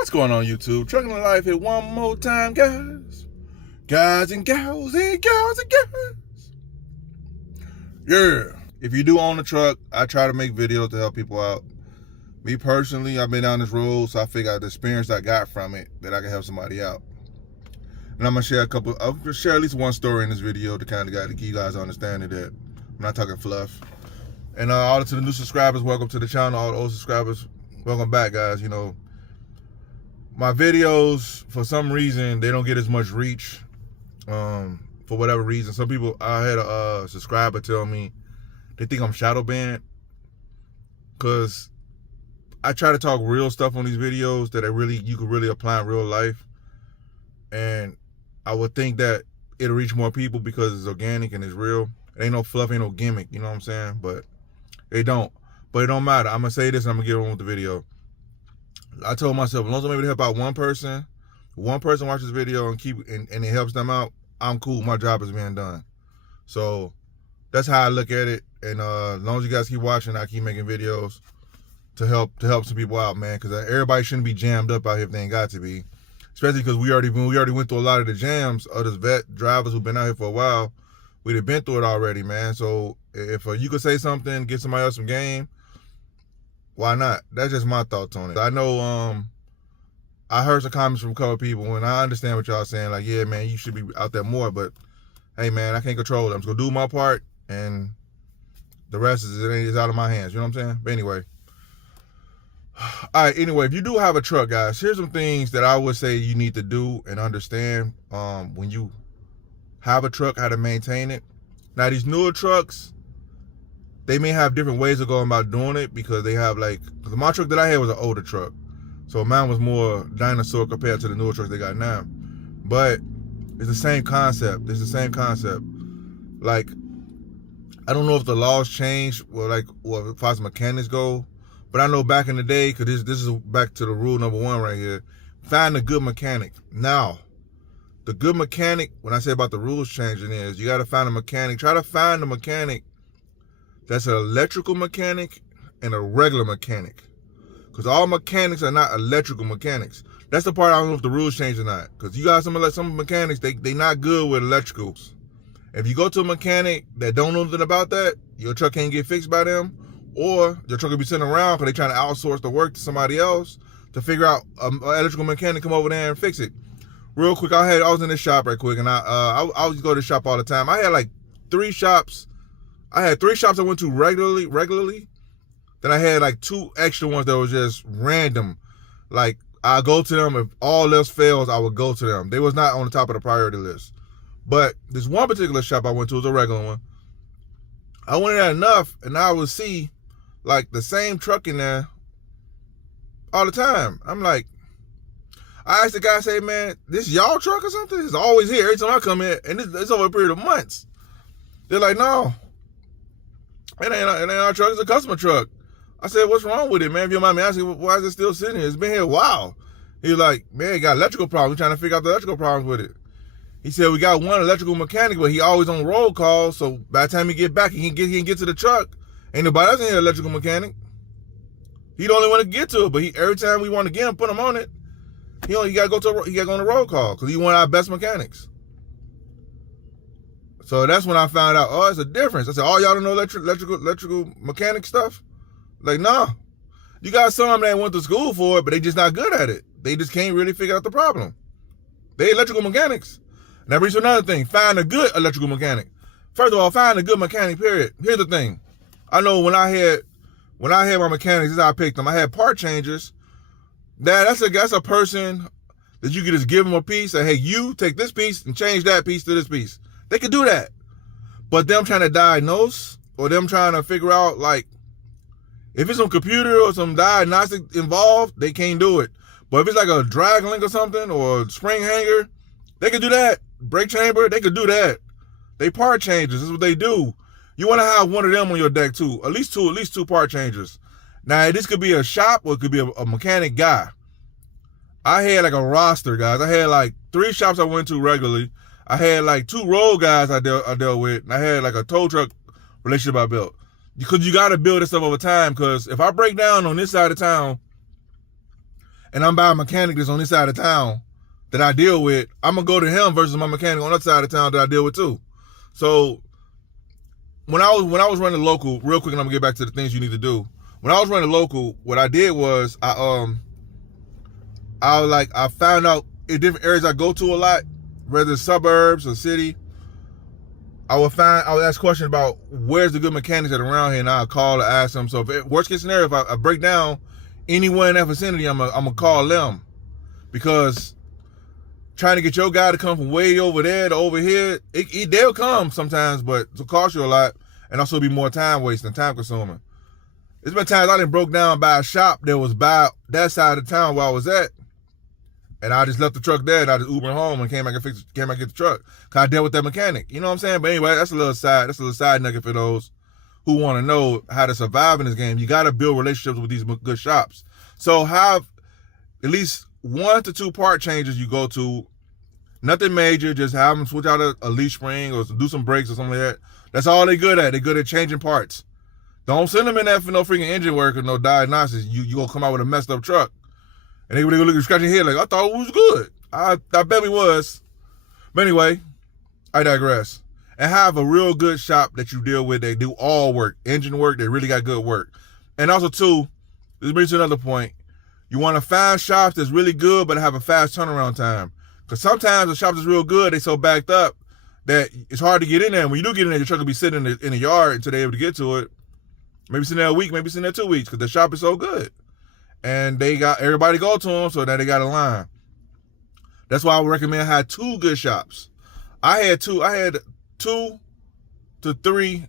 What's going on, YouTube? Trucking Life here one more time, guys. Guys and gals and gals and guys. Yeah. If you do own a truck, I try to make videos to help people out. Me personally, I've been down this road, so I figure out the experience I got from it that I can help somebody out. And I'm gonna share at least one story in this video to kind of get you guys understanding that I'm not talking fluff. And all to the new subscribers, welcome to the channel. All the old subscribers, welcome back, guys. You know, my videos, for some reason, they don't get as much reach. For whatever reason, some people, I had a subscriber tell me they think I'm shadow banned because I try to talk real stuff on these videos that you could really apply in real life. And I would think that it'll reach more people because it's organic and it's real. It ain't no fluff, ain't no gimmick, you know what I'm saying? But they don't. But it don't matter. I'm gonna say this and I'm gonna get on with the video. I told myself, as long as I'm able to help out one person watch this video and and it helps them out, I'm cool. My job is being done. So that's how I look at it. And as long as you guys keep watching, I keep making videos to help some people out, man. Because everybody shouldn't be jammed up out here if they ain't got to be. Especially because we already went through a lot of the jams of the vet drivers who've been out here for a while. We've been through it already, man. So if you could say something, give somebody else some game, why not? That's just my thoughts on it. I know I heard some comments from a couple people, and I understand what y'all saying. Like, yeah, man, you should be out there more. But hey, man, I can't control it. I'm just gonna do my part, and the rest is out of my hands. You know what I'm saying? But anyway. All right, anyway, if you do have a truck, guys, here's some things that I would say you need to do and understand when you have a truck, how to maintain it. Now, these newer trucks, they may have different ways of going about doing it because they have because my truck that I had was an older truck. So mine was more dinosaur compared to the newer trucks they got now. But it's the same concept. It's the same concept. Like, I don't know if the laws changed or as far as mechanics go. But I know back in the day, because this is back to the rule number one right here, find a good mechanic. Now, the good mechanic, when I say about the rules changing is, you got to find a mechanic. Try to find a mechanic that's an electrical mechanic and a regular mechanic. Because all mechanics are not electrical mechanics. That's the part I don't know if the rules change or not. Because you got some mechanics, they not good with electricals. If you go to a mechanic that don't know nothing about that, your truck can't get fixed by them. Or your truck will be sitting around because they're trying to outsource the work to somebody else to figure out an electrical mechanic come over there and fix it. Real quick, I was in this shop right quick, and I always go to the shop all the time. I had three shops. I had three shops I went to regularly. Then I had 2 extra ones that was just random. I go to them. If all else fails, I would go to them. They was not on the top of the priority list. But this one particular shop I went to was a regular one. I went in there enough, and I would see the same truck in there all the time. I'm like, I asked the guy, say, man, this y'all truck or something? It's always here every time I come in, and it's over a period of months. They're like, no, it ain't our truck, it's a customer truck. I said, what's wrong with it, man? If you don't mind me asking, why is it still sitting here? It's been here a while. He was like, man, it got electrical problems. We're trying to figure out the electrical problems with it. He said, we got one electrical mechanic, but he always on roll call, so by the time he get back, he can get to the truck. Ain't nobody else in here electrical mechanic. He the only one to get to it, but every time we want to get him, put him on it, he got to go on the roll call because he one of our best mechanics. So that's when I found out, oh, it's a difference. I said, oh, y'all don't know electrical mechanic stuff? No. You got some that went to school for it, but they just not good at it. They just can't really figure out the problem. They electrical mechanics. Now brings to another thing. Find a good electrical mechanic. First of all, find a good mechanic, period. Here's the thing. I know when I had my mechanics, this is how I picked them. I had part changers. That's a person that you could just give them a piece and, hey, you take this piece and change that piece to this piece. They could do that. But them trying to diagnose or them trying to figure out, if it's some computer or some diagnostic involved, they can't do it. But if it's a drag link or something or a spring hanger, they could do that. Brake chamber, they could do that. They part changers. This is what they do. You want to have one of them on your deck too. At least two part changers. Now, this could be a shop or it could be a mechanic guy. I had a roster, guys. I had 3 shops I went to regularly. I had 2 road guys I dealt with. And I had a tow truck relationship I built. Because you got to build this stuff over time. Because if I break down on this side of town and I'm by a mechanic that's on this side of town that I deal with, I'm gonna go to him versus my mechanic on the other side of town that I deal with too. So when I was running local, real quick, and I'm gonna get back to the things you need to do. When I was running local, what I did was I found out in different areas I go to a lot, whether it's suburbs or city. I would ask questions about where's the good mechanics that are around here, and I'll call to ask them. So if worst case scenario, if I break down anywhere in that vicinity, I'm gonna call them, because trying to get your guy to come from way over there to over here, they'll come sometimes, but it'll cost you a lot and also be more time wasting, time consuming. There's been times I done broke down by a shop that was by that side of town where I was at, and I just left the truck there and I just Ubered home and came back and get the truck. Cause I dealt with that mechanic. You know what I'm saying? But anyway, that's a little side nugget for those who want to know how to survive in this game. You got to build relationships with these good shops. So have at least 1 to 2 part changes you go to. Nothing major, just have them switch out a leaf spring or do some brakes or something like that. That's all they good at. They're good at changing parts. Don't send them in there for no freaking engine work or no diagnosis. You gonna come out with a messed up truck. And they gonna look at scratching your head like, I thought it was good. I bet it was. But anyway, I digress. And have a real good shop that you deal with. They do all work. Engine work, they really got good work. And also too, this brings to another point. You want to find shops that's really good but have a fast turnaround time. Because sometimes the shops that's real good, they so backed up that it's hard to get in there. And when you do get in there, your truck will be sitting in the yard until they're able to get to it. Maybe sitting there a week, maybe sitting there 2 weeks, because the shop is so good. And they got everybody go to them, so that they got a line. That's why I would recommend have 2 good shops. I had 2 to 3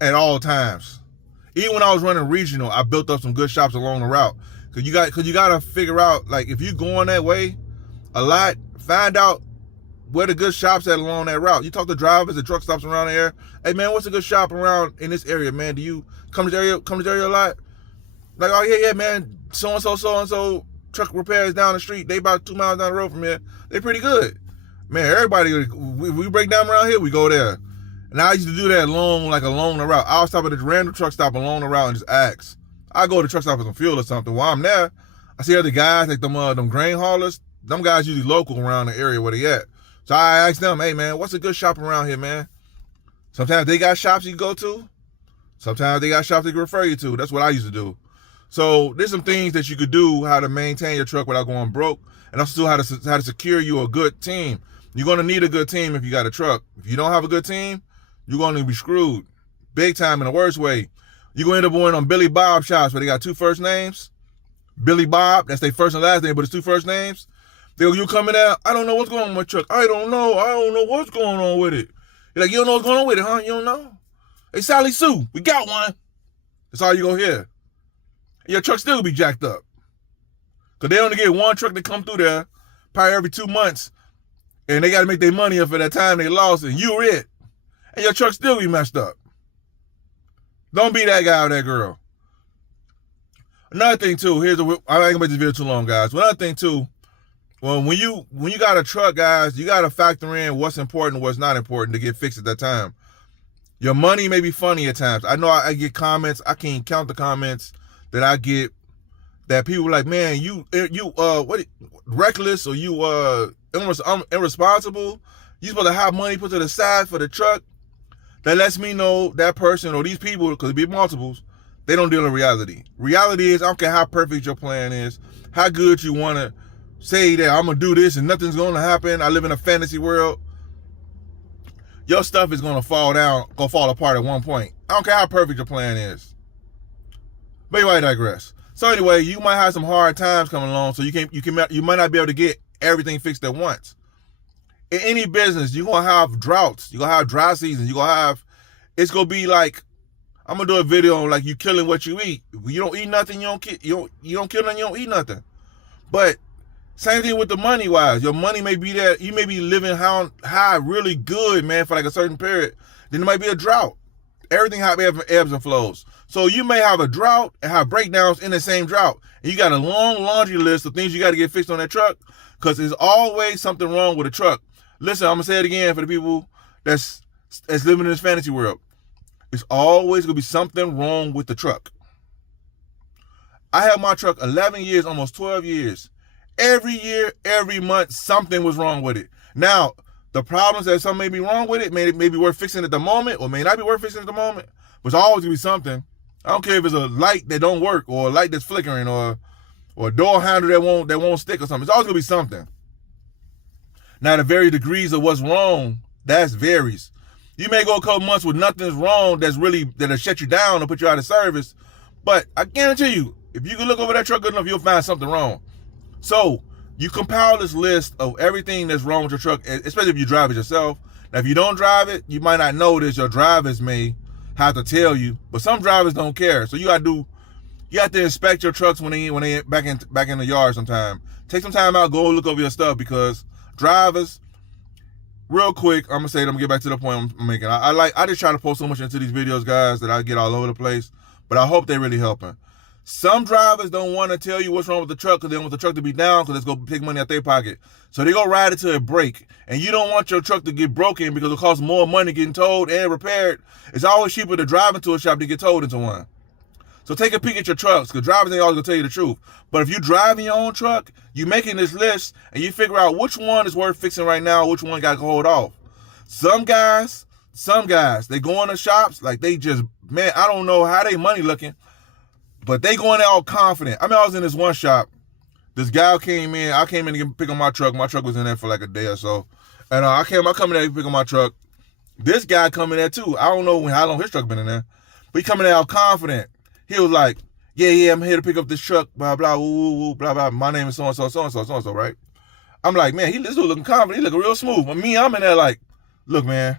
at all times. Even when I was running regional, I built up some good shops along the route. Cause you got to figure out, like, if you're going that way a lot, find out where the good shops at along that route. You talk to drivers and truck stops around there. Hey man, what's a good shop around in this area, man? Do you come to this area a lot? Like, oh yeah, man, so and so truck repairs down the street. They about 2 miles down the road from here. They pretty good. Man, everybody, we break down around here, we go there. And I used to do that along the route. I'll stop at a random truck stop along the route and just ask. I go to the truck stop for some fuel or something. While I'm there, I see other guys, like them grain haulers. Them guys usually local around the area where they at. So I ask them, hey man, what's a good shop around here, man? Sometimes they got shops you can go to. Sometimes they got shops they can refer you to. That's what I used to do. So there's some things that you could do, how to maintain your truck without going broke, and also how to secure you a good team. You're gonna need a good team if you got a truck. If you don't have a good team, you're gonna be screwed, big time in the worst way. You're gonna end up going on Billy Bob shops where they got 2 first names. Billy Bob, that's their first and last name, but it's 2 first names. They go, you coming out? I don't know what's going on with my truck. I don't know what's going on with it. You're like, you don't know what's going on with it, huh? You don't know? Hey, Sally Sue, we got one. That's all you gonna hear. Your truck still be jacked up. Because they only get 1 truck to come through there probably every 2 months. And they got to make their money up for that time they lost, and you're it. And your truck still be messed up. Don't be that guy or that girl. Another thing, too, I ain't going to make this video too long, guys. Another thing, too, well, when you got a truck, guys, you got to factor in what's important and what's not important to get fixed at that time. Your money may be funny at times. I know I get comments. I can't count the comments that I get that people are like, man, you reckless, or you irresponsible. You supposed to have money put to the side for the truck. That lets me know that person or these people, because it be multiples, they don't deal in reality. Reality is, I don't care how perfect your plan is, how good you want to say that I'm going to do this and nothing's going to happen. I live in a fantasy world. Your stuff is going to fall apart at one point. I don't care how perfect your plan is. But anyway, I digress. So anyway, you might have some hard times coming along, so you might not be able to get everything fixed at once. In any business, you're gonna have droughts, you're gonna have dry seasons, it's gonna be like, I'm gonna do a video on like you killing what you eat. If you don't eat nothing, you don't kill nothing, you don't eat nothing. But same thing with the money wise. Your money may be there, you may be living high really good, man, for like a certain period. Then there might be a drought. Everything ebbs and flows. So you may have a drought and have breakdowns in the same drought. And you got a long laundry list of things you got to get fixed on that truck, because there's always something wrong with a truck. Listen, I'm going to say it again for the people that's living in this fantasy world. It's always going to be something wrong with the truck. I had my truck 11 years, almost 12 years. Every year, every month, something was wrong with it. Now, the problems that some may be wrong with it may be worth fixing at the moment or may not be worth fixing at the moment, but it's always going to be something. I don't care if it's a light that don't work or a light that's flickering or a door handle that won't stick or something. It's always going to be something. Now, the very degrees of what's wrong, that varies. You may go a couple months with nothing's wrong that'll shut you down or put you out of service, but I guarantee you, if you can look over that truck good enough, you'll find something wrong. So you compile this list of everything that's wrong with your truck, especially if you drive it yourself. Now, if you don't drive it, you might not notice. Your drivers may have to tell you, but some drivers don't care. So you have to inspect your trucks when they back in the yard sometime. Take some time out, go look over your stuff, because drivers, real quick, I'm gonna say, I'm gonna get back to the point I'm making. I just try to post so much into these videos, guys, that I get all over the place, but I hope they're really helping. Some drivers don't want to tell you what's wrong with the truck because they want the truck to be down because it's going to take money out their pocket. So they go ride it till it break. And you don't want your truck to get broken because it costs more money getting towed and repaired. It's always cheaper to drive into a shop than get towed into one. So take a peek at your trucks, because drivers ain't always going to tell you the truth. But if you're driving your own truck, you're making this list and you figure out which one is worth fixing right now, which one got to hold off. Some guys, they go in the shops like they just, man, I don't know how they money looking. But they going there all confident. I mean, I was in this one shop. This guy came in. I came in to pick up my truck. My truck was in there for like a day or so. And I come in there to pick up my truck. This guy come in there too. I don't know how long his truck been in there. But he coming there all confident. He was like, yeah, I'm here to pick up this truck, blah, blah, woo, blah, blah. My name is so-and-so, right? I'm like, man, this dude looking confident. He looking real smooth. But me, I'm in there like, look, man.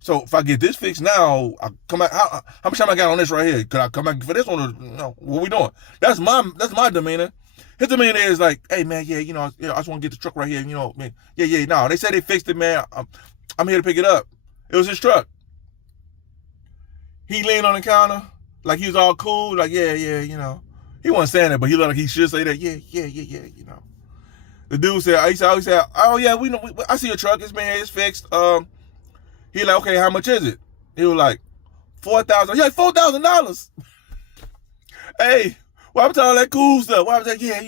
So if I get this fixed now, I come back. How much time I got on this right here? Could I come back for this one? Or, what we doing? That's my demeanor. His demeanor is like, hey man, I just want to get the truck right here. Man, no, they said they fixed it, man. I'm here to pick it up. It was his truck. He leaned on the counter like he was all cool, like yeah. He wasn't saying that, but he looked like he should say that. Yeah. The dude said, he said, oh yeah, we know. I see your truck. It's fixed. He like, okay, how much is it? He was like, $4,000. Yeah, $4,000. Hey, what happened to all that cool stuff? What happened to that?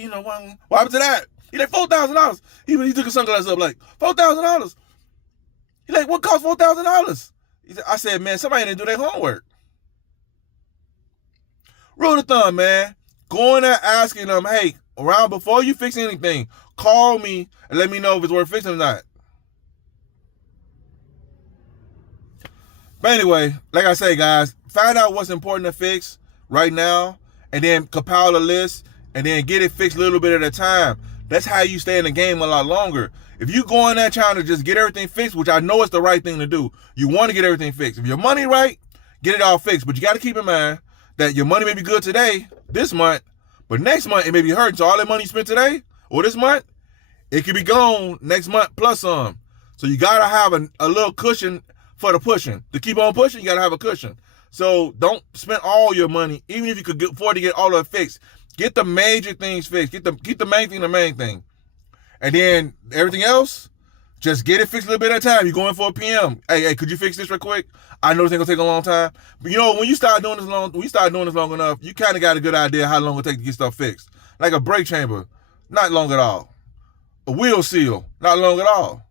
What happened to that? He like, $4,000. He took his sunglasses up like, $4,000. He like, what cost $4,000? I said, man, somebody didn't do their homework. Rule of thumb, man. Going there asking them, hey, around before you fix anything, call me and let me know if it's worth fixing or not. But anyway, like I say, guys, find out what's important to fix right now and then compile a list and then get it fixed a little bit at a time. That's how you stay in the game a lot longer. If you go in there trying to just get everything fixed, which I know is the right thing to do, you want to get everything fixed. If your money right, get it all fixed. But you got to keep in mind that your money may be good today, this month, but next month it may be hurting. So all that money you spent today or this month, it could be gone next month plus some. So you got to have a little cushion for the pushing. To keep on pushing, you got to have a cushion. So don't spend all your money, even if you could afford to get all of it fixed. Get the major things fixed. Get the main thing the main thing. And then everything else, just get it fixed a little bit at a time. You're going for a PM. Hey, could you fix this real quick? I know this ain't gonna take a long time. But when you start doing this long enough, you kind of got a good idea how long it'll take to get stuff fixed. Like a brake chamber, not long at all. A wheel seal, not long at all.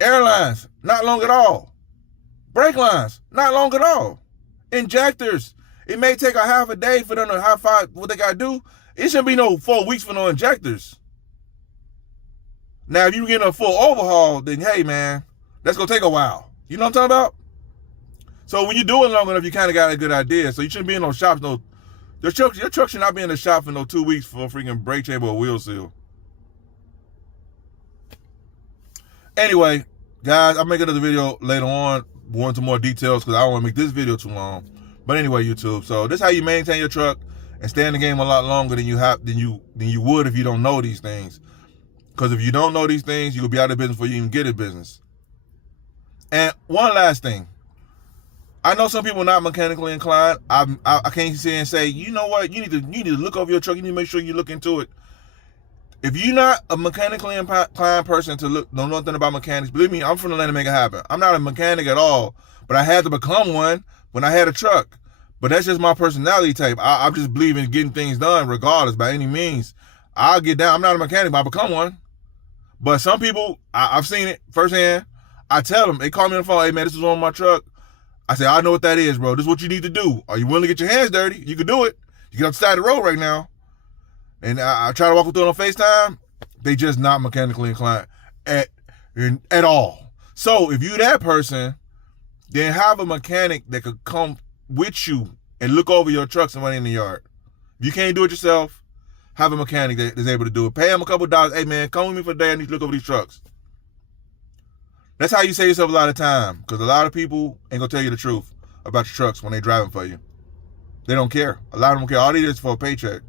Airlines, not long at all. Brake lines, not long at all. Injectors, it may take a half a day for them to high-five what they gotta do. It shouldn't be no 4 weeks for no injectors. Now, if you get a full overhaul, then hey man, that's gonna take a while. You know what I'm talking about? So when you do it long enough, you kind of got a good idea. So you shouldn't be in those shops. Your truck should not be in the shop for 2 weeks for a freaking brake chamber or wheel seal. Anyway, guys, I'll make another video later on, go into more details because I don't want to make this video too long. But anyway, YouTube. So this is how you maintain your truck and stay in the game a lot longer than you would if you don't know these things. Because if you don't know these things, you'll be out of business before you even get in business. And one last thing. I know some people are not mechanically inclined. I can't sit and say, you know what, you need to look over your truck. You need to make sure you look into it. If you're not a mechanically inclined person to know nothing about mechanics, believe me, I'm from the land to make it happen. I'm not a mechanic at all, but I had to become one when I had a truck. But that's just my personality type. I just believe in getting things done regardless, by any means. I'll get down. I'm not a mechanic, but I become one. But some people, I've seen it firsthand. I tell them, they call me on the phone, hey man, this is on my truck. I say, I know what that is, bro. This is what you need to do. Are you willing to get your hands dirty? You can do it. You get off the side of the road right now. And I try to walk through it on FaceTime. They just not mechanically inclined at all. So if you that person, then have a mechanic that could come with you and look over your trucks and run in the yard. If you can't do it yourself, have a mechanic that is able to do it. Pay him a couple $. Hey man, come with me for a day. I need to look over these trucks. That's how you save yourself a lot of time, because a lot of people ain't gonna tell you the truth about your trucks when they driving for you. They don't care. A lot of them care. All they do is for a paycheck.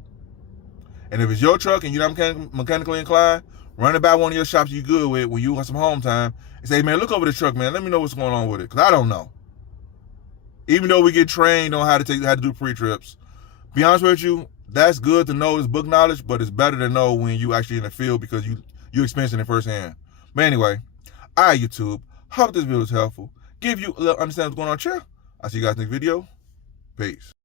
And if it's your truck and you're not mechanically inclined, run it by one of your shops you good with when you want some home time and say, man, look over the truck, man. Let me know what's going on with it, because I don't know. Even though we get trained on how to do pre-trips, be honest with you, that's good to know. It's book knowledge, but it's better to know when you actually in the field, because you experiencing it firsthand. But anyway, all right, YouTube. Hope this video was helpful. Give you a little understanding what's going on here. I'll see you guys next video. Peace.